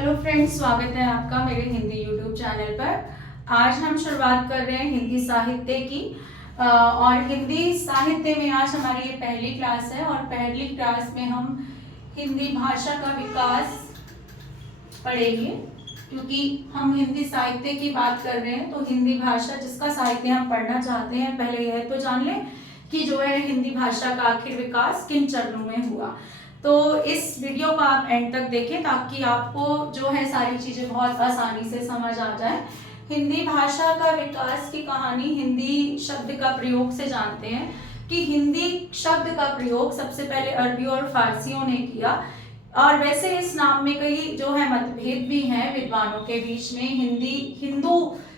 Hello friends, स्वागत है आपका मेरे हिंदी यूट्यूब चैनल पर। आज हम शुरुआत कर रहे हैं हिंदी साहित्य की और हिंदी साहित्य में आज हमारी ये पहली क्लास है और पहली क्लास में हम हिंदी भाषा का विकास पढ़ेंगे। क्योंकि हम हिंदी साहित्य की बात कर रहे हैं तो हिंदी भाषा जिसका साहित्य हम पढ़ना चाहते हैं, पहले यह तो जान लें कि जो है हिंदी भाषा का आखिर विकास किन चरणों में हुआ। तो इस वीडियो को आप एंड तक देखें ताकि आपको जो है सारी चीजें बहुत आसानी से समझ आ जाए। हिंदी भाषा का विकास की कहानी हिंदी शब्द का प्रयोग से जानते हैं कि हिंदी शब्द का प्रयोग सबसे पहले अरबी और फारसियों ने किया। और वैसे इस नाम में कई जो है मतभेद भी हैं विद्वानों के बीच में। हिंदी हिंदू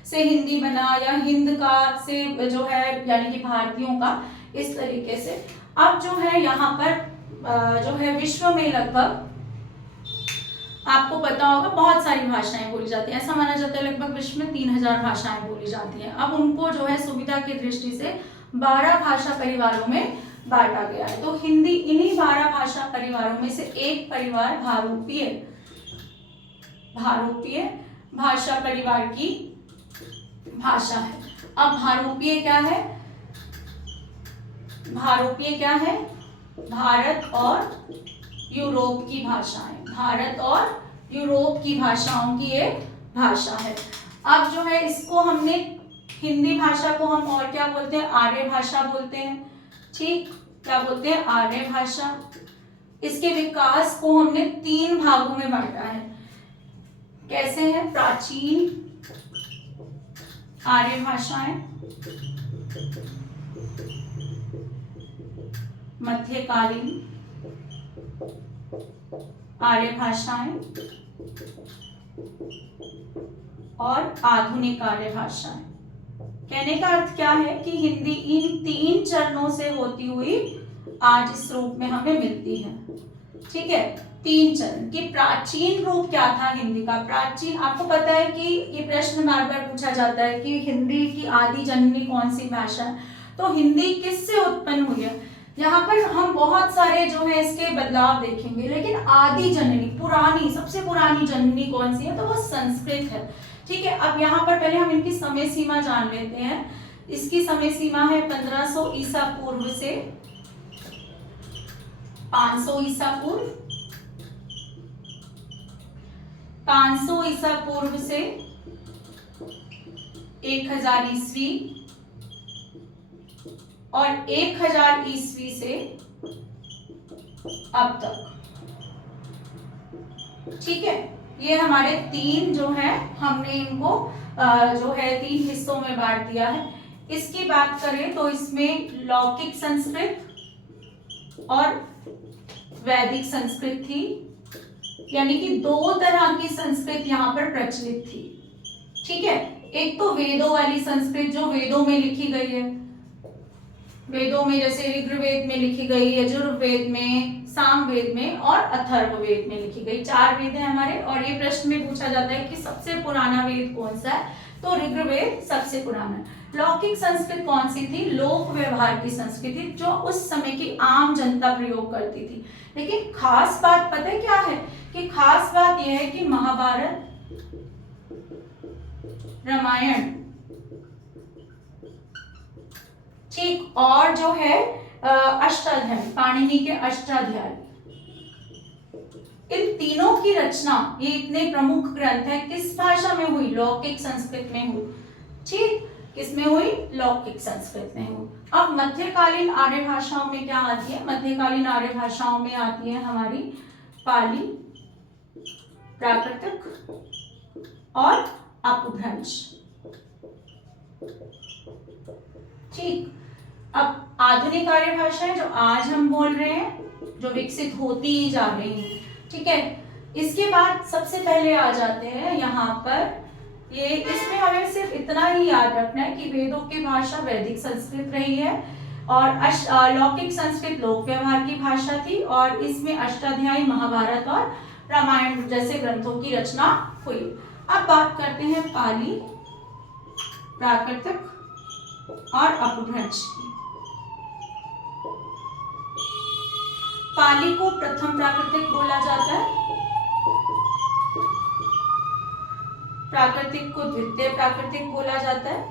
से हिंदी बना या हिंद का से जो है यानी कि भारतीयों का, इस तरीके से। अब जो है यहाँ पर जो है विश्व में लगभग आपको पता होगा बहुत सारी भाषाएं बोली जाती हैं। ऐसा माना जाता है लगभग विश्व में 3000 भाषाएं बोली जाती हैं। अब उनको जो है सुविधा की दृष्टि से 12 भाषा परिवारों में बांटा गया है। तो हिंदी इन्हीं 12 भाषा परिवारों में से एक परिवार भारूपीय भाषा परिवार की भाषा है। अब भारूपीय क्या है? भारूपीय क्या है? भारत और यूरोप की भाषाएं, भारत और यूरोप की भाषाओं की एक भाषा है। अब जो है इसको हमने हिंदी भाषा को हम और क्या बोलते हैं? आर्य भाषा बोलते हैं। ठीक, क्या बोलते हैं? आर्य भाषा। इसके विकास को हमने 3 भागों में बांटा है। कैसे है? प्राचीन आर्य भाषाएं, मध्यकालीन आर्य भाषाएं और आधुनिक आर्य भाषाएं। कहने का अर्थ क्या है कि हिंदी इन 3 चरणों से होती हुई आज इस रूप में हमें मिलती है। ठीक है, 3 चरण। कि प्राचीन रूप क्या था हिंदी का? प्राचीन, आपको पता है कि ये प्रश्न बार बार पूछा जाता है कि हिंदी की आदि जननी कौन सी भाषा है। तो हिंदी किससे उत्पन्न हुई है? यहाँ पर हम बहुत सारे जो है इसके बदलाव देखेंगे, लेकिन आदि जननी, पुरानी, सबसे पुरानी जननी कौन सी है? तो वो संस्कृत है। ठीक है, अब यहाँ पर पहले हम इनकी समय सीमा जान लेते हैं। इसकी समय सीमा है 1500 ईसा पूर्व से 500 ईसा पूर्व, 500 ईसा पूर्व से 1000 ईस्वी और 1000 ईस्वी से अब तक। ठीक है, ये हमारे 3 जो है हमने इनको जो है 3 हिस्सों में बांट दिया है। इसकी बात करें तो इसमें लौकिक संस्कृत और वैदिक संस्कृत थी, यानी कि 2 तरह की संस्कृत यहाँ पर प्रचलित थी। ठीक है, एक तो वेदों वाली संस्कृत जो वेदों में लिखी गई है, वेदों में जैसे ऋग्वेद में लिखी गई, यजुर्वेद में, सामवेद में और अथर्ववेद में लिखी गई। 4 वेद है हमारे। और ये प्रश्न में पूछा जाता है कि सबसे पुराना वेद कौन सा है? तो ऋग्वेद सबसे पुराना है। लौकिक संस्कृत कौन सी थी? लोक व्यवहार की संस्कृति जो उस समय की आम जनता प्रयोग करती थी। लेकिन खास बात पता है क्या है? कि खास बात यह है कि महाभारत, रामायण, ठीक, और जो है अष्टाध्यायी, पाणिनि के अष्टाध्यायी, इन तीनों की रचना, ये इतने प्रमुख ग्रंथ है, किस भाषा में हुई? लौकिक संस्कृत में हुई। ठीक, किसमें हुई? लौकिक संस्कृत में हुई। अब मध्यकालीन आर्य भाषाओं में क्या आती है? मध्यकालीन आर्य भाषाओं में आती है हमारी पाली, प्राकृतिक और अपभ्रंश। ठीक, अब आधुनिक आर्य भाषाएं जो आज हम बोल रहे हैं, जो विकसित होती ही जा रही हैं। ठीक है, इसके बाद सबसे पहले आ जाते हैं यहाँ पर, ये इसमें हमें सिर्फ इतना ही याद रखना है कि वेदों की भाषा वैदिक संस्कृत रही है और लौकिक संस्कृत लोक व्यवहार की भाषा थी और इसमें अष्टाध्यायी, महाभारत और रामायण जैसे ग्रंथों की रचना हुई। अब बात करते हैं पाली, प्राकृतिक और अपभ्रंश की। पाली को प्रथम प्राकृतिक बोला जाता है प्राकृतिक को द्वितीय प्राकृतिक बोला जाता है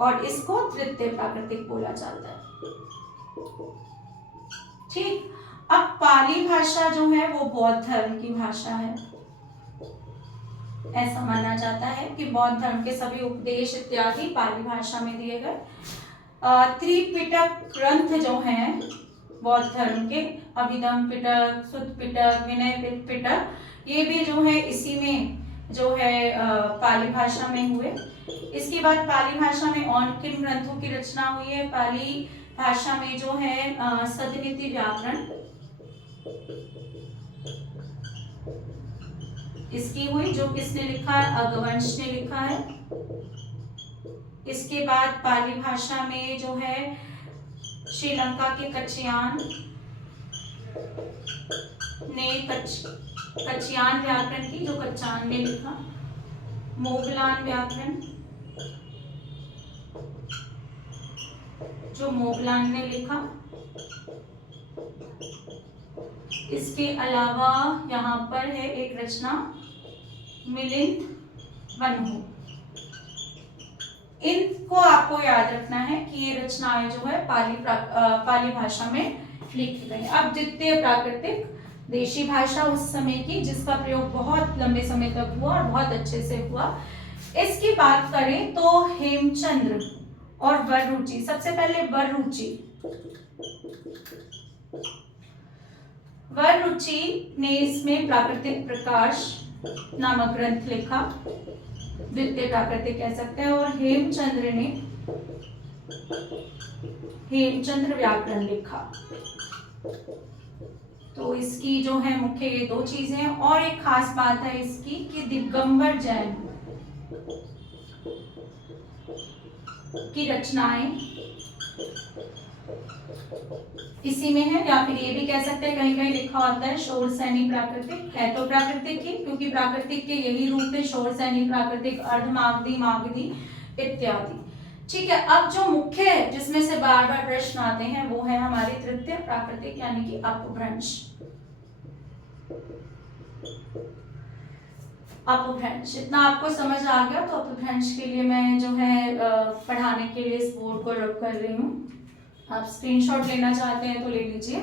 और इसको तृतीय प्राकृतिक बोला जाता है। ठीक, अब पाली भाषा जो है वो बौद्ध धर्म की भाषा है। ऐसा माना जाता है कि बौद्ध धर्म के सभी उपदेश इत्यादि पाली भाषा में दिए गए। त्रिपिटक ग्रंथ जो हैं बौद्ध धर्म के, अभिधम्म पिटक, सुत्त पिटक, विनय पिटक, ये भी जो है इसी में जो है पाली भाषा में हुए। इसके बाद पाली भाषा में और किन ग्रंथों की रचना हुई है? पाली भाषा में जो है सदनीति व्याकरण इसकी हुई, जो किसने लिखा है? अगवंश ने लिखा है। इसके बाद पाली भाषा में जो है श्रीलंका के कच्छयान ने कच्छयान व्याकरण की, जो कच्छान ने लिखा। मोगलान व्याकरण जो मोगलान ने लिखा। इसके अलावा यहाँ पर है एक रचना मिलिंद वनहु। इनको आपको याद रखना है कि ये रचनाएं जो है पाली भाषा में लिखी गई। अब द्वितीय प्राकृतिक देशी भाषा उस समय की जिसका प्रयोग बहुत लंबे समय तक हुआ और बहुत अच्छे से हुआ। इसकी बात करें तो हेमचंद्र और वररुचि। सबसे पहले वररुचि ने इसमें प्राकृतिक प्रकाश नामक ग्रंथ लिखा, द्वितीय प्राकृतिक कह सकते हैं। और हेमचंद्र ने हेमचंद्र व्याकरण लिखा। तो इसकी जो है मुख्य ये दो चीजें हैं। और एक खास बात है इसकी कि दिगंबर जैन की रचनाएं इसी में है, या फिर ये भी कह सकते हैं कहीं कहीं लिखा होता है शोरसैनी प्राकृतिक। है तो प्राकृतिक ही, क्योंकि प्राकृतिक के यही रूप है शोरसैनी प्राकृतिक, अर्धमागधी, मागधी इत्यादि। ठीक है, अब जो मुख्य है जिसमें से बार बार प्रश्न आते हैं वो है हमारी तृतीय प्राकृतिक यानी कि अपभ्रंश। अपभ्रंश इतना आपको समझ आ गया तो अपभ्रंश के लिए मैं जो है पढ़ाने के लिए इस बोर्ड को रब कर रही हूँ। आप स्क्रीनशॉट लेना चाहते हैं तो ले लीजिए।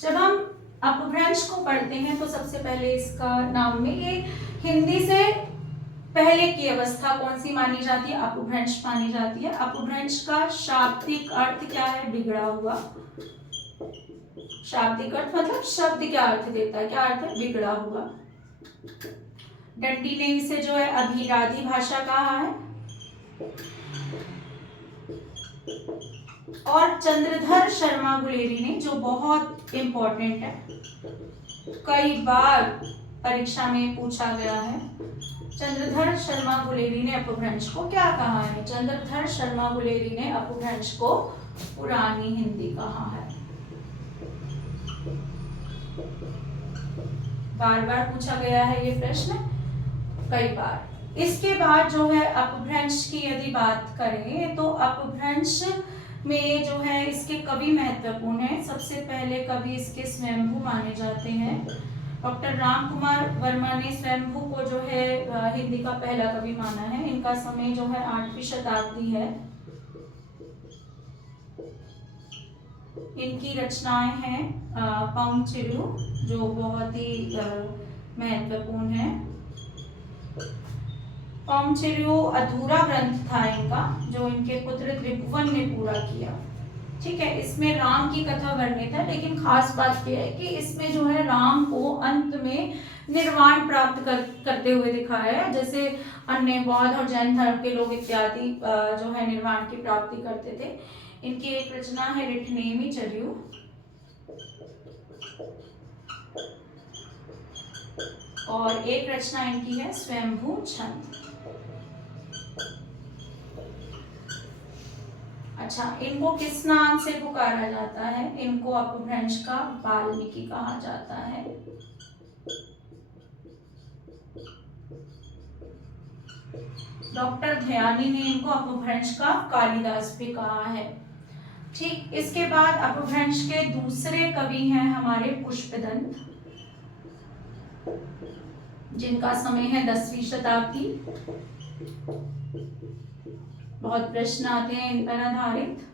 जब हम अपभ्रंश को पढ़ते हैं तो सबसे पहले इसका नाम में ये हिंदी से पहले की अवस्था कौन सी मानी जाती है? अपभ्रंश मानी जाती है। अपभ्रंश का शाब्दिक अर्थ क्या है? बिगड़ा हुआ। शाब्दिक अर्थ मतलब शब्द क्या अर्थ देता है? क्या अर्थ है? बिगड़ा हुआ। डंडी ने इसे जो है अभिराधी भाषा कहा है। और चंद्रधर शर्मा गुलेरी ने, जो बहुत इंपॉर्टेंट है, कई बार परीक्षा में पूछा गया है, चंद्रधर शर्मा गुलेरी ने अपभ्रंश को क्या कहा है? चंद्रधर शर्मा गुलेरी ने अपभ्रंश को पुरानी हिंदी कहा है। बार बार पूछा गया है ये प्रश्न कई बार। इसके बाद जो है अपभ्रंश की यदि बात करें तो अपभ्रंश में जो है इसके कवि महत्वपूर्ण हैं। सबसे पहले कवि इसके स्वयंभू माने जाते हैं। डॉक्टर राम कुमार वर्मा ने स्वयंभू को जो है हिंदी का पहला कवि माना है। इनका समय जो है 8वीं शताब्दी है। इनकी रचनाएं हैं पाउंचेरू, जो बहुत ही महत्वपूर्ण है। पाउंचेरू अधूरा ग्रंथ था इनका, जो इनके पुत्र त्रिभुवन ने पूरा किया। ठीक है, इसमें राम की कथा वर्णित है, लेकिन खास बात यह है कि इसमें जो है राम को अंत में निर्वाण प्राप्त करते हुए दिखाया है। जैसे अन्य बौद्ध और जैन धर्म के लोग इत्यादि जो है निर्वाण की प्राप्ति करते थे। इनकी एक रचना है रिठनेमी चर्यु। और एक रचना इनकी है स्वयंभू छंद। अच्छा, इनको किस नाम से पुकारा जाता है? इनको अपभ्रंश का वाल्मीकि कहा जाता है। डॉक्टर दयानी ने इनको अपभ्रंश का कालिदास भी कहा है। ठीक, इसके बाद अपभ्रंश के दूसरे कवि हैं हमारे पुष्पदंत, जिनका समय है 10वीं शताब्दी। बहुत प्रश्न आते हैं इन पर आधारित।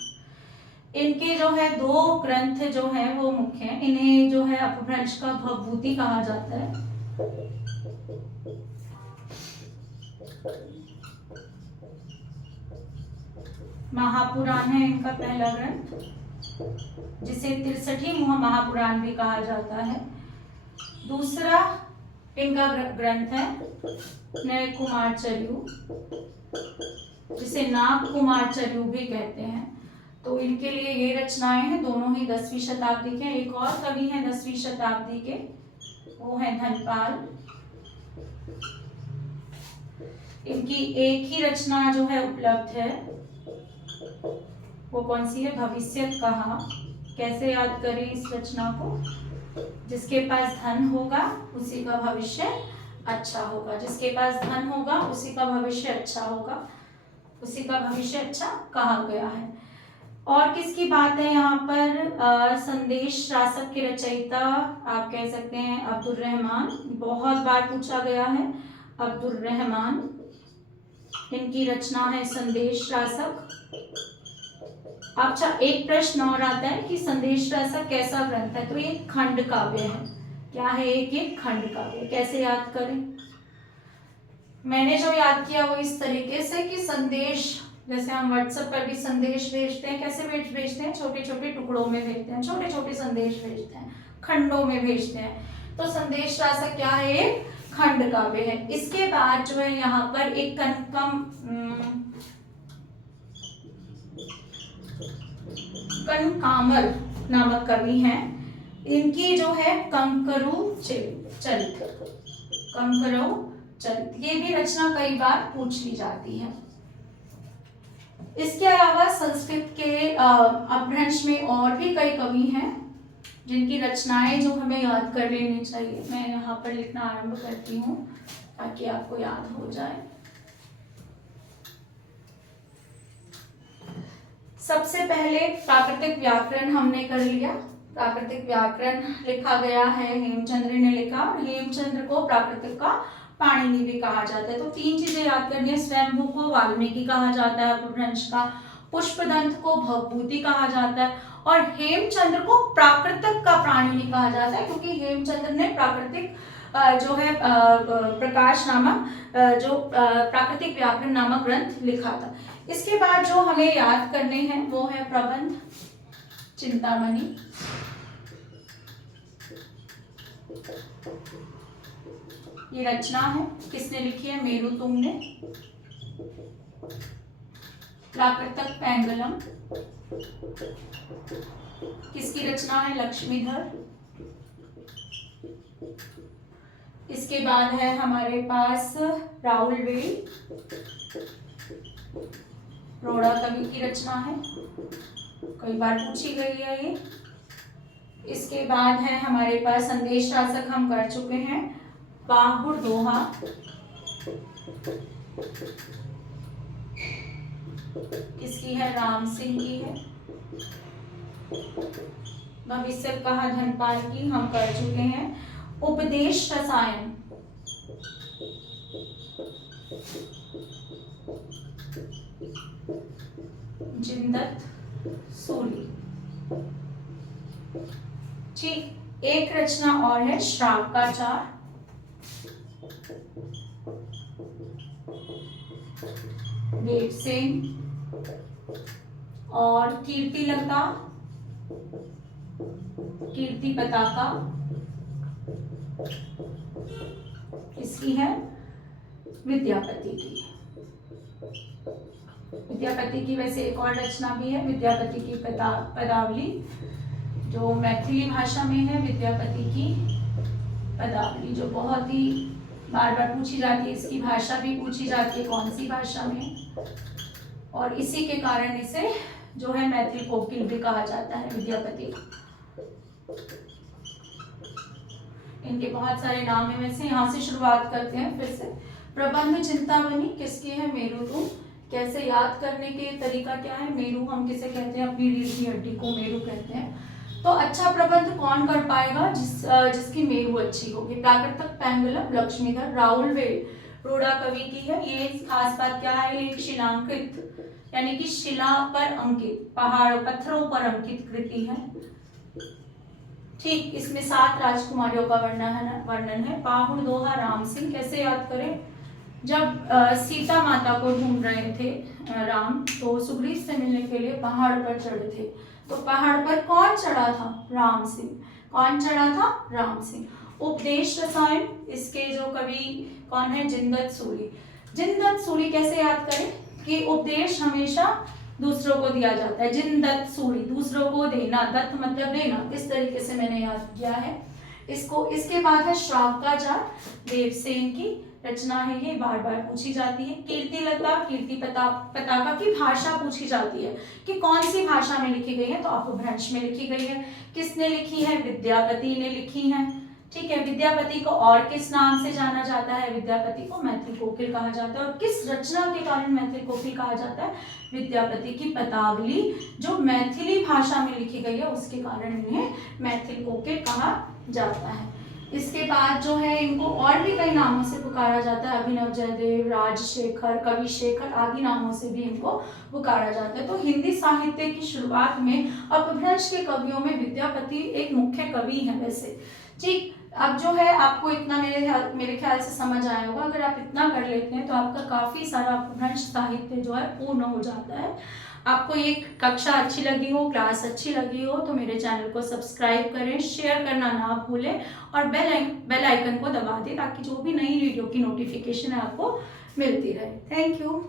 इनके जो है 2 ग्रंथ जो है वो मुख्य हैं। इन्हें जो है अपभ्रंश का भवभूति कहा जाता है। महापुराण है इनका पहला ग्रंथ, जिसे 63 महापुराण भी कहा जाता है। दूसरा इनका ग्रंथ है नय कुमारचर्यु, जिसे नाग कुमारचर्यु भी कहते हैं। तो इनके लिए ये रचनाएं हैं, दोनों ही 10वीं शताब्दी के। एक और कवि हैं 10वीं शताब्दी के, वो है धनपाल। इनकी एक ही रचना जो है उपलब्ध है, वो कौन सी है? भविष्यत कहा। कैसे याद करें इस रचना को? जिसके पास धन होगा उसी का भविष्य अच्छा होगा, जिसके पास धन होगा उसी का भविष्य अच्छा होगा, उसी का भविष्य अच्छा कहा गया है। और किसकी बात है यहाँ पर? संदेश रासक के रचयिता आप कह सकते हैं अब्दुल रहमान। बहुत बार पूछा गया है, अब्दुल रहमान। इनकी रचना है संदेश रासक। अच्छा, एक प्रश्न और आता है कि संदेश रासक कैसा ग्रंथ है? तो ये खंड काव्य है। क्या है? एक खंड काव्य। कैसे याद करें? मैंने जो याद किया वो इस तरीके से कि संदेश, जैसे हम व्हाट्सएप पर भी संदेश भेजते हैं, कैसे भेजते हैं? छोटे छोटे टुकड़ों में भेजते हैं, छोटे छोटे संदेश भेजते हैं, खंडों में भेजते हैं। तो संदेश रासक क्या है? एक खंड काव्य है। इसके बाद जो है यहाँ पर एक कनकामर नामक कवि हैं। इनकी जो है कंकरु चरित, ये भी रचना कई बार पूछ ली जाती है। इसके अलावा संस्कृत के अपभ्रंश में और भी कई कवि हैं जिनकी रचनाएं जो हमें याद कर लेनी चाहिए। मैं यहाँ पर लिखना आरंभ करती हूँ ताकि आपको याद हो जाए। सबसे पहले प्राकृतिक व्याकरण हमने कर लिया। प्राकृतिक व्याकरण लिखा गया है, हेमचंद्र ने लिखा। हेमचंद्र को प्राकृतिक का पाणिनि भी कहा जाता है। तो 3 चीजें याद करनी है। स्वयंभू को वाल्मीकि कहा जाता है अपभ्रंश का, पुष्पदंत को भवभूति कहा जाता है, और हेमचंद्र को प्राकृतिक का पाणिनि कहा जाता है, क्योंकि हेमचंद्र ने प्राकृतिक जो है प्रकाश नामक जो प्राकृतिक व्याकरण नामक ग्रंथ लिखा था। इसके बाद जो हमें याद करने हैं वो है प्रबंध चिंतामणि। ये रचना है, किसने लिखी है? मेरुतुंग ने। प्राकृतक पैंगलम किसकी रचना है? लक्ष्मीधर। इसके बाद है हमारे पास राउलवेल, रोड़ा कवि की रचना है, कई बार पूछी गई है ये। इसके बाद है हमारे पास संदेश रासक, हम कर चुके हैं। बाहुर दोहा, इसकी है? राम सिंह की है। भविष्य कहा धनपाल की हम कर चुके हैं। उपदेश रसायन, जिनदत्त सूरी। ठीक, एक रचना और है श्रावकाचार, वेदसेन और कीर्तिलता, कीर्ति पताका। इसकी है? विद्यापति की। विद्यापति की वैसे एक और रचना भी है, विद्यापति की पदावली, जो मैथिली भाषा में है। विद्यापति की पदावली जो बहुत ही बार बार पूछी जाती है, इसकी भाषा भी पूछी जाती है, कौन सी भाषा में, और इसी के कारण इसे जो है मैथिली कोकिल भी कहा जाता है विद्यापति को। इनके बहुत सारे नाम है, वैसे यहाँ से शुरुआत करते हैं फिर से। प्रबंध चिंतामणि किसकी है? मेरुतुंग। कैसे याद करने के तरीका क्या है? मेरू हम किसे कहते हैं? अपनी रीढ़ की हड्डी को मेरू कहते हैं। तो अच्छा प्रबंध कौन कर पाएगा? जिसकी मेरू अच्छी होगी। प्राकृतिक पेंडुलम लक्ष्मीधर राउलवेड कवि की है। ये खास बात क्या है? एक शिलांकित यानी कि शिला पर अंकित, पहाड़ पत्थरों पर अंकित कृति है। ठीक, इसमें 7 राजकुमारियों का वर्णन है। पाहुण दोहा राम सिंह, कैसे याद करें? जब सीता माता को ढूंढ रहे थे राम, तो सुग्रीव से मिलने के लिए पहाड़ पर चढ़े थे। तो पहाड़ पर कौन चढ़ा था? राम सिंह। कौन चढ़ा था? राम सिंह। उपदेश रसायन, इसके जो कवि कौन है? जिनदत्त सूरी। जिनदत्त सूरी कैसे याद करें? कि उपदेश हमेशा दूसरों को दिया जाता है। जिनदत्त सूरी, दूसरों को देना, दत्त मतलब देना, इस तरीके से मैंने याद किया है इसको। इसके बाद है श्राव का जाल, देवसेन की रचना है, ये बार बार पूछी जाती है। कीर्तिलता, कीर्ति पताका की भाषा पूछी जाती है कि कौन सी भाषा में लिखी गई है? तो अपभ्रंश में लिखी गई है। किसने लिखी है? विद्यापति ने लिखी है। ठीक है, विद्यापति को और किस नाम से जाना जाता है? विद्यापति को मैथिल कोकिल कहा जाता है। और किस रचना के कारण मैथिल कोकिल कहा जाता है? विद्यापति की पदावली, जो मैथिली भाषा में लिखी गई है, उसके कारण इन्हें मैथिल कोकिल कहा जाता है। इसके बाद जो है, इनको और भी कई नामों से पुकारा जाता है। अभिनव जयदेव, राजशेखर, कवि शेखर आदि नामों से भी इनको पुकारा जाता है। तो हिंदी साहित्य की शुरुआत में अपभ्रंश के कवियों में विद्यापति एक मुख्य कवि है वैसे। ठीक, अब जो है आपको इतना मेरे ख्याल से समझ आया होगा। अगर आप इतना कर लेते हैं तो आपका काफी सारा अपभ्रंश साहित्य जो है पूर्ण हो जाता है। आपको ये कक्षा अच्छी लगी हो, क्लास अच्छी लगी हो, तो मेरे चैनल को सब्सक्राइब करें, शेयर करना ना भूलें और बेल आइकन को दबा दें, ताकि जो भी नई वीडियो की नोटिफिकेशन है आपको मिलती रहे। Thank you.